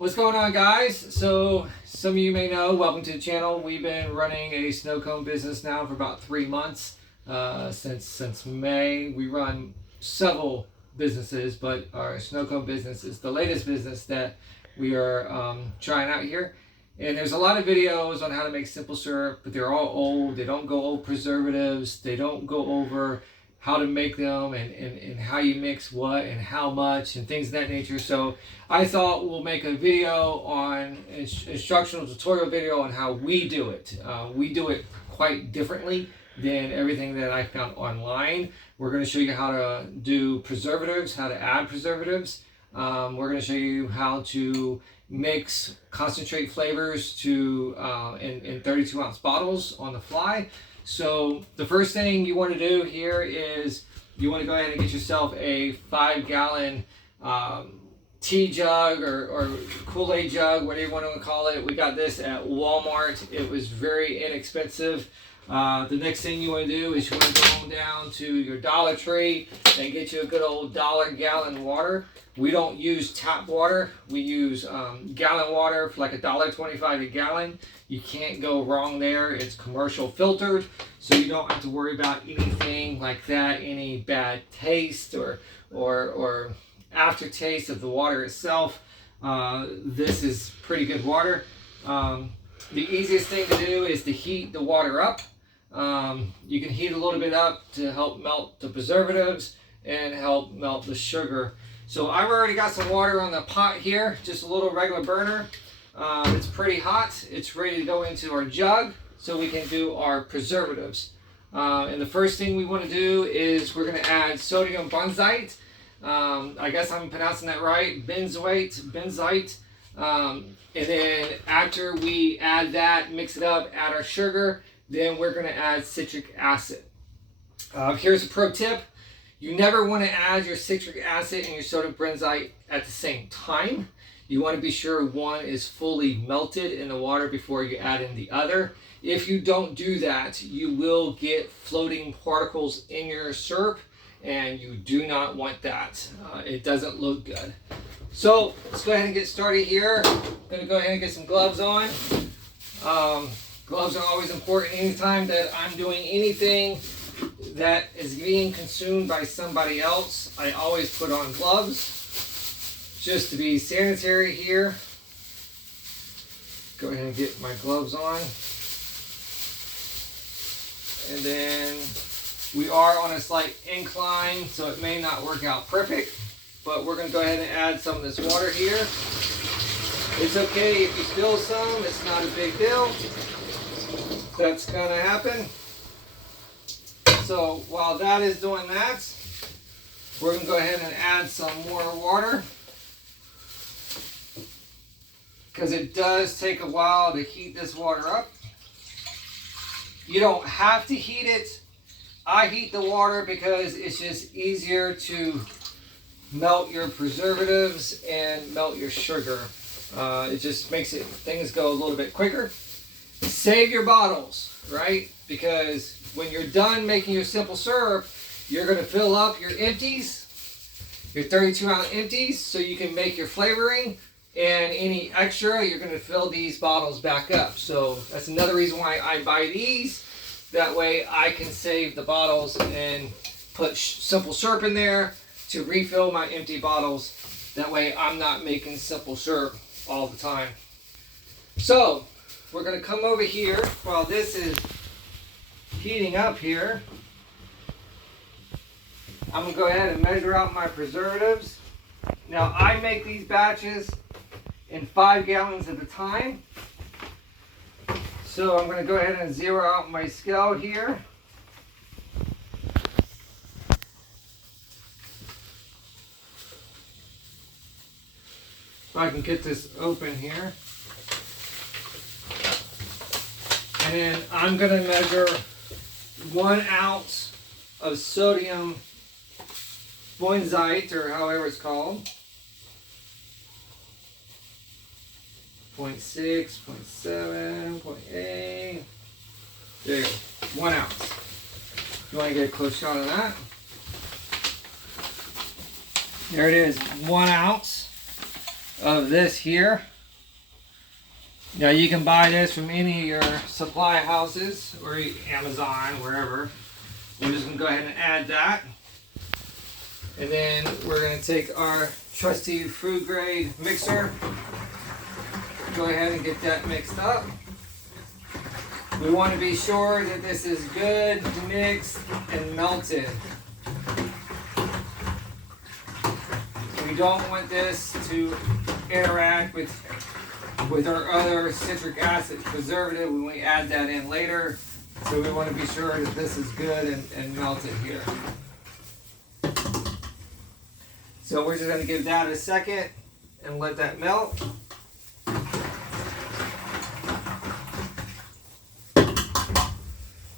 What's going on, guys? So some of you may know, welcome to the channel. We've been running a Snowcone business now for about 3 months. Since May. We run several businesses, but our Snowcone business is the latest business that we are trying out here. And there's a lot of videos on how to make simple syrup, but they're all old. They don't go over preservatives. They don't go over how to make them and how you mix what and how much and things of that nature. So I thought we'll make a video on instructional tutorial video on how we do it. We do it quite differently than everything that I found online. We're going to show you how to do preservatives, how to add preservatives. We're going to show you how to mix concentrate flavors to in 32-ounce bottles on the fly. So the first thing you want to do here is you want to go ahead and get yourself a 5-gallon tea jug or Kool-Aid jug, whatever you want to call it. We got this at Walmart. It was very inexpensive. The next thing you want to do is you want to go down to your Dollar Tree and get you a good old $1 water. We don't use tap water. We use gallon water for like $1.25 a gallon. You can't go wrong there. It's commercial filtered, so you don't have to worry about anything like that, any bad taste or aftertaste of the water itself. This is pretty good water. The easiest thing to do is to heat the water up. You can heat a little bit up to help melt the preservatives and help melt the sugar. So I've already got some water on the pot here, just a little regular burner. It's pretty hot. It's ready to go into our jug so we can do our preservatives. And the first thing we want to do is we're going to add sodium benzoate. I guess I'm pronouncing that right. Benzoate. And then after we add that, mix it up, add our sugar, then we're going to add citric acid. Here's a pro tip. You never want to add your citric acid and your sodium benzoate at the same time. You want to be sure one is fully melted in the water before you add in the other. If you don't do that, you will get floating particles in your syrup, and you do not want that. It doesn't look good. So let's go ahead and get started here. I'm going to go ahead and get some gloves on. Gloves are always important anytime that I'm doing anything that is being consumed by somebody else. I always put on gloves just to be sanitary here. Go ahead and get my gloves on. And then we are on a slight incline, so it may not work out perfect, but we're going to go ahead and add some of this water here. It's okay if you spill some, it's not a big deal. That's going to happen. So while that is doing that, we're going to go ahead and add some more water, because it does take a while to heat this water up. You don't have to heat it. I heat the water because it's just easier to melt your preservatives and melt your sugar. It just makes things go a little bit quicker. Save your bottles, right? Because when you're done making your simple syrup, you're going to fill up your empties, your 32-ounce empties, so you can make your flavoring. And any extra, you're going to fill these bottles back up. So that's another reason why I buy these. That way I can save the bottles and put simple syrup in there to refill my empty bottles. That way I'm not making simple syrup all the time. So we're going to come over here while this is heating up here. I'm going to go ahead and measure out my preservatives. Now I make these batches in 5 gallons at a time. So I'm going to go ahead and zero out my scale here. If I can get this open here. And then I'm going to measure 1 ounce of sodium benzoate, or however it's called. 0.6, 0.7, 0.8. There you go. 1 ounce. You want to get a close shot of that? There it is, 1 ounce. of this here. Now you can buy this from any of your supply houses or Amazon, wherever. We're just going to go ahead and add that. And then we're going to take our trusty food grade mixer. Go ahead and get that mixed up. We want to be sure that this is good, mixed, and melted. We don't want this to interact with our other citric acid preservative when we add that in later. So we want to be sure that this is good and melted here. So we're just going to give that a second and let that melt.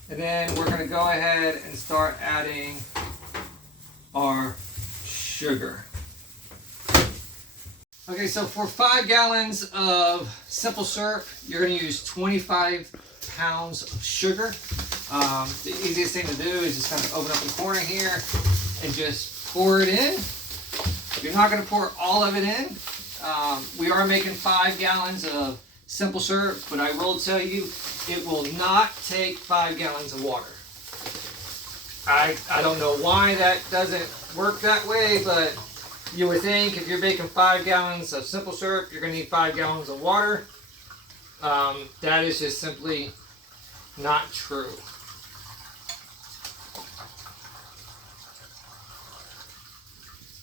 And then we're going to go ahead and start adding our sugar. Okay, so for 5 gallons of simple syrup, you're going to use 25 pounds of sugar. The easiest thing to do is just kind of open up the corner here and just pour it in. You're not going to pour all of it in. We are making 5 gallons of simple syrup, but I will tell you, it will not take 5 gallons of water. I don't know why that doesn't work that way, but you would think if you're making 5 gallons of simple syrup, you're going to need 5 gallons of water. That is just simply not true.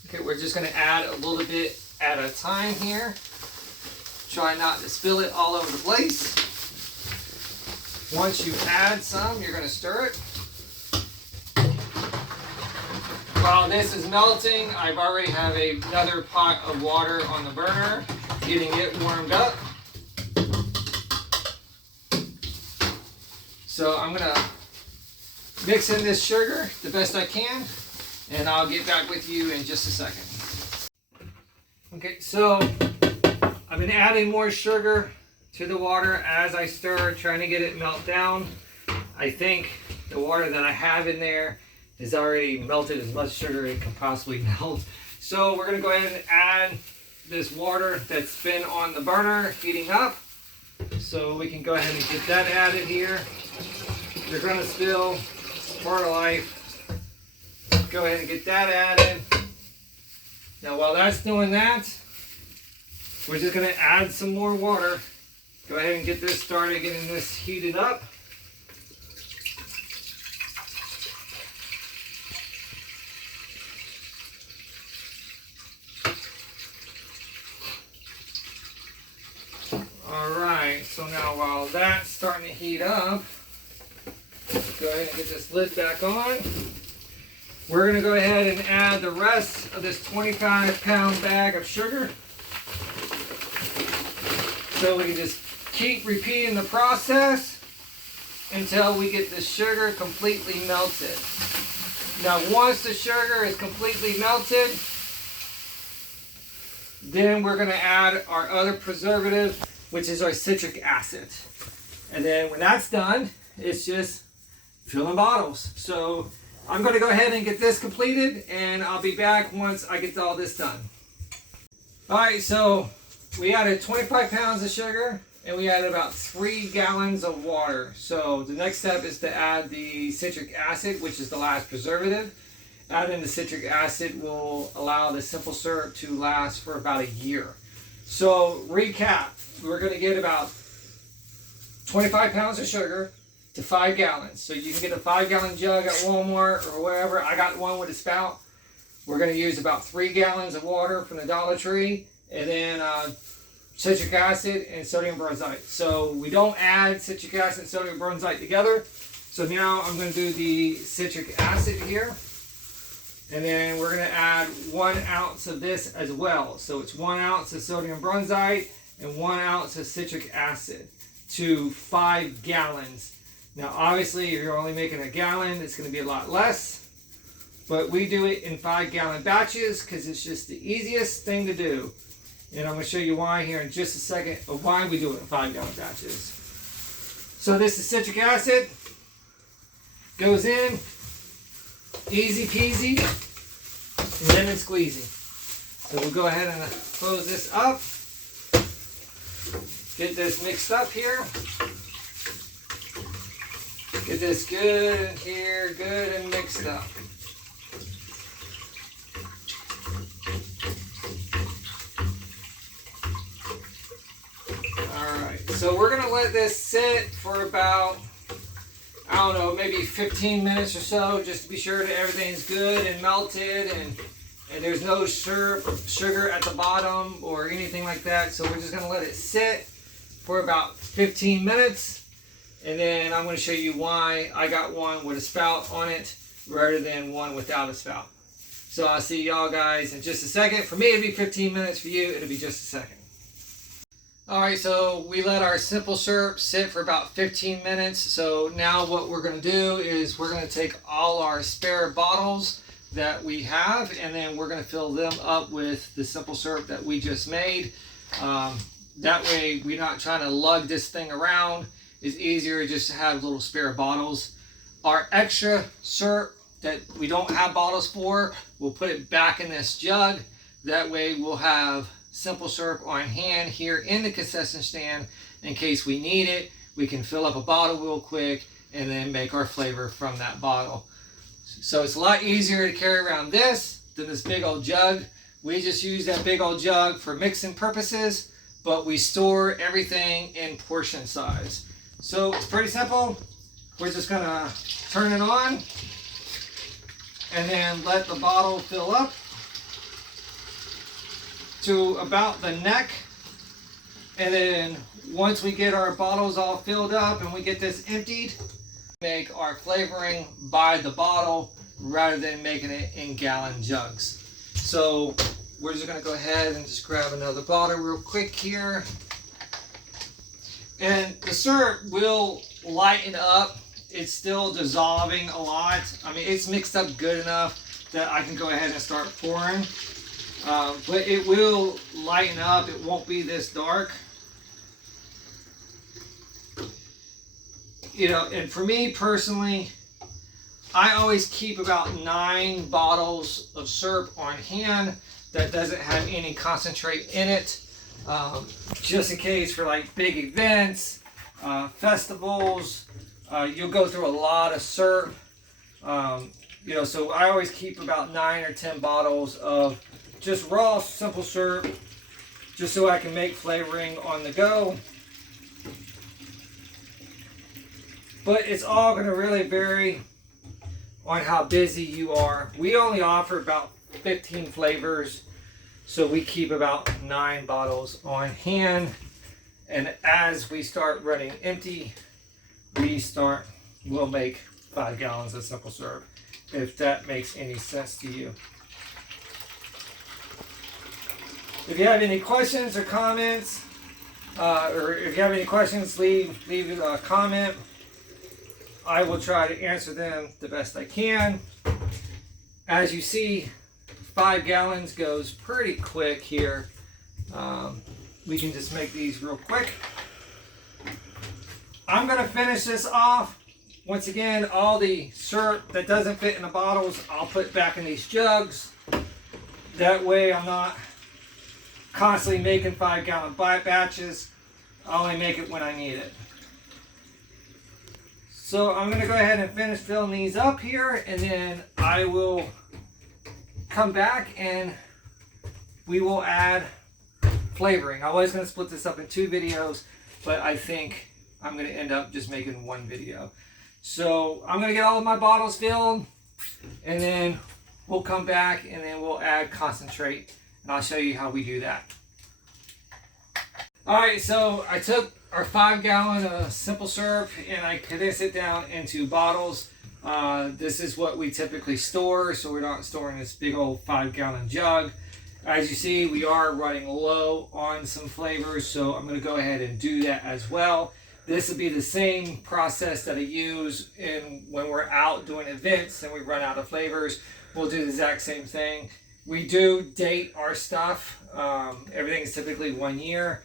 Okay, we're just going to add a little bit at a time here. Try not to spill it all over the place. Once you add some, you're going to stir it. While this is melting, I've already have another pot of water on the burner, getting it warmed up. So I'm going to mix in this sugar the best I can, and I'll get back with you in just a second. Okay, so I've been adding more sugar to the water as I stir, trying to get it melt down. I think the water that I have in there is already melted as much sugar as it can possibly melt. So we're going to go ahead and add this water that's been on the burner heating up. So we can go ahead and get that added here. You're going to spill, it's part of life. Go ahead and get that added. Now while that's doing that, we're just going to add some more water. Go ahead and get this started, getting this heated up. Alright, so now while that's starting to heat up, go ahead and get this lid back on. We're going to go ahead and add the rest of this 25-pound bag of sugar. So we can just keep repeating the process until we get the sugar completely melted. Now once the sugar is completely melted, then we're going to add our other preservative, which is our citric acid. And then when that's done, it's just filling bottles. So I'm going to go ahead and get this completed, and I'll be back once I get all this done. Alright, so we added 25 pounds of sugar, and we added about 3 gallons of water. So the next step is to add the citric acid, which is the last preservative. Adding the citric acid will allow the simple syrup to last for about a year. So recap, we're going to get about 25 pounds of sugar to 5 gallons. So you can get a 5-gallon jug at Walmart or wherever. I got one with a spout. We're going to use about 3 gallons of water from the Dollar Tree, and then citric acid and sodium bronzite. So we don't add citric acid and sodium bronzite together. So now I'm going to do the citric acid here. And then we're going to add 1 ounce of this as well. So it's 1 ounce of sodium bronzite and 1 ounce of citric acid to 5 gallons. Now obviously if you're only making a gallon, it's going to be a lot less. But we do it in 5-gallon batches because it's just the easiest thing to do. And I'm going to show you why here in just a second, of why we do it in 5-gallon batches. So this is citric acid. Goes in. Easy peasy, lemon squeezy. So we'll go ahead and close this up. Get this mixed up here. Get this good in here, good and mixed up. Alright, so we're going to let this sit for about, I don't know, maybe 15 minutes or so, just to be sure that everything's good and melted and there's no sugar at the bottom or anything like that. So we're just going to let it sit for about 15 minutes. And then I'm going to show you why I got one with a spout on it rather than one without a spout. So I'll see y'all guys in just a second. For me, it'll be 15 minutes. For you, it'll be just a second. Alright, so we let our simple syrup sit for about 15 minutes. So now what we're going to do is we're going to take all our spare bottles that we have, and then we're going to fill them up with the simple syrup that we just made. That way we're not trying to lug this thing around. It's easier just to have little spare bottles. Our extra syrup that we don't have bottles for, we'll put it back in this jug. That way we'll have simple syrup on hand here in the concession stand in case we need it. We can fill up a bottle real quick and then make our flavor from that bottle. So it's a lot easier to carry around this than this big old jug. We just use that big old jug for mixing purposes, but we store everything in portion size. So it's pretty simple. We're just gonna turn it on and then let the bottle fill up to about the neck. And then once we get our bottles all filled up and we get this emptied, make our flavoring by the bottle rather than making it in gallon jugs. So we're just gonna go ahead and just grab another bottle real quick here. And the syrup will lighten up. It's still dissolving a lot. I mean, it's mixed up good enough that I can go ahead and start pouring. But it will lighten up. It won't be this dark. You know, and for me personally, I always keep about 9 bottles of syrup on hand that doesn't have any concentrate in it. Just in case for like big events, festivals, you'll go through a lot of syrup. You know, so I always keep about 9 or 10 bottles of just raw simple syrup, just so I can make flavoring on the go. But it's all going to really vary on how busy you are. We only offer about 15 flavors, so we keep about 9 bottles on hand. And as we start running empty, we'll make 5 gallons of simple syrup, if that makes any sense to you. If you have any questions or comments, or if you have any questions, leave a comment. I will try to answer them the best I can. As you see, 5 gallons goes pretty quick here. We can just make these real quick. I'm going to finish this off. Once again, all the syrup that doesn't fit in the bottles, I'll put back in these jugs. That way I'm not constantly making 5 gallon batches. I only make it when I need it. So I'm going to go ahead and finish filling these up here, and then I will come back and we will add flavoring. I was going to split this up in 2 videos, but I think I'm going to end up just making 1 video. So I'm going to get all of my bottles filled, and then we'll come back and then we'll add concentrate, and I'll show you how we do that. Alright, so I took our 5 gallon of simple syrup and I condensed it down into bottles. This is what we typically store, so we're not storing this big old 5 gallon jug. As you see, we are running low on some flavors, so I'm going to go ahead and do that as well. This will be the same process that I use when we're out doing events and we run out of flavors. We'll do the exact same thing. We do date our stuff. Everything is typically 1 year.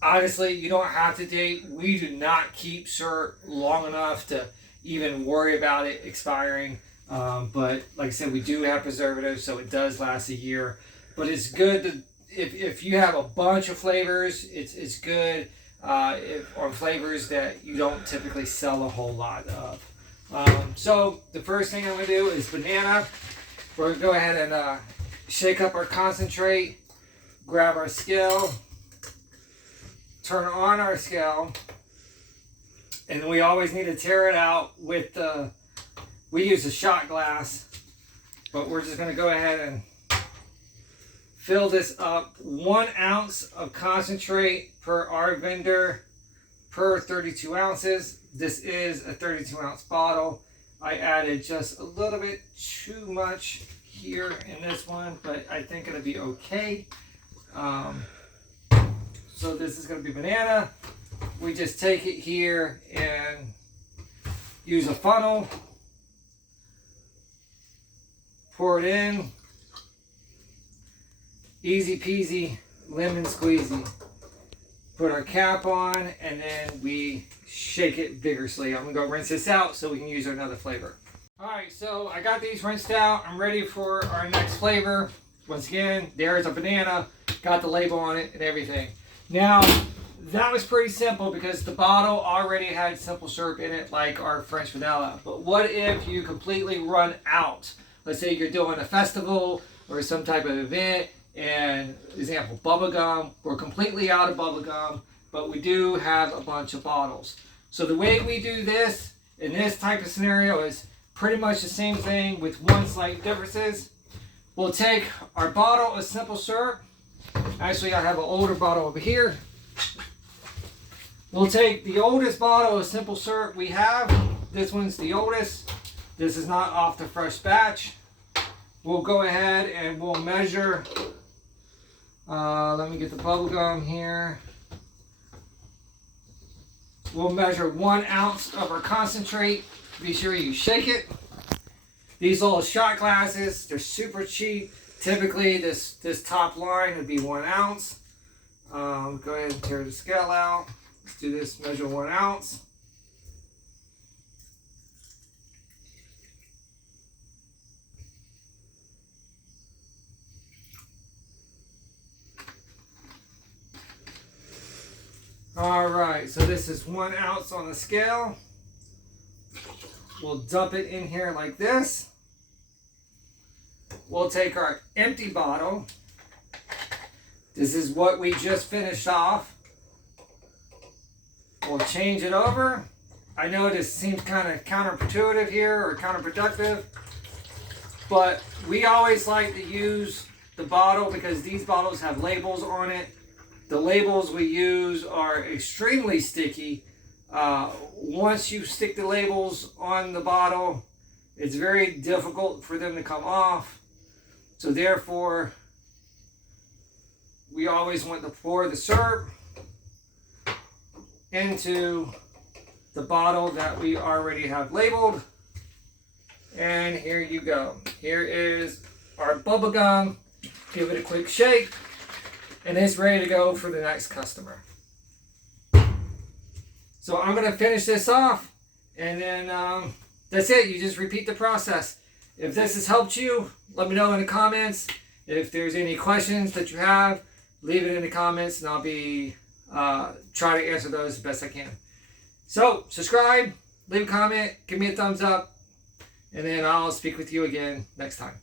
Honestly, you don't have to date. We do not keep syrup long enough to even worry about it expiring. But like I said, we do have preservatives, so it does last a year. but it's good to, if you have a bunch of flavors, it's good on flavors that you don't typically sell a whole lot of. So the first thing I'm going to do is banana. We're going to go ahead and shake up our concentrate, grab our scale, turn on our scale, and we always need to tear it out with the, we use a shot glass, but we're just going to go ahead and fill this up. 1 ounce of concentrate per our vendor per 32 ounces. This is a 32 ounce bottle. I added just a little bit too much here in this one, but I think it'll be okay. So this is going to be banana. We just take it here and use a funnel, pour it in, easy peasy, lemon squeezy. Put our cap on, and then we shake it vigorously. I'm gonna go rinse this out so we can use another flavor. All right, so I got these rinsed out. I'm ready for our next flavor. Once again, there's a banana, got the label on it and everything. Now, that was pretty simple because the bottle already had simple syrup in it, like our French vanilla. But what if you completely run out? Let's say you're doing a festival or some type of event, and example, bubble gum. We're completely out of bubble gum, but we do have a bunch of bottles. So the way we do this in this type of scenario is pretty much the same thing with one slight differences. We'll take our bottle of simple syrup. Actually, I have an older bottle over here. We'll take the oldest bottle of simple syrup we have. This one's the oldest. This is not off the fresh batch. We'll go ahead and we'll measure. Let me get the bubble gum here. We'll measure 1 ounce of our concentrate. Be sure you shake it. These little shot glasses, they're super cheap. Typically, this top line would be 1 ounce. Go ahead and tear the scale out. Let's do this, measure 1 ounce. All right, so this is 1 ounce on the scale. We'll dump it in here like this. We'll take our empty bottle. This is what we just finished off. We'll change it over. I know this seems kind of counterintuitive here or counterproductive, but we always like to use the bottle because these bottles have labels on it. The labels we use are extremely sticky. Once you stick the labels on the bottle, it's very difficult for them to come off. So therefore, we always want to pour the syrup into the bottle that we already have labeled. And here you go. Here is our bubble gum. Give it a quick shake. And it's ready to go for the next customer. So I'm going to finish this off, and then that's it. You just repeat the process. If this has helped you, let me know in the comments. If there's any questions that you have, leave it in the comments, and I'll be try to answer those the best I can. So subscribe, leave a comment, give me a thumbs up, and then I'll speak with you again next time.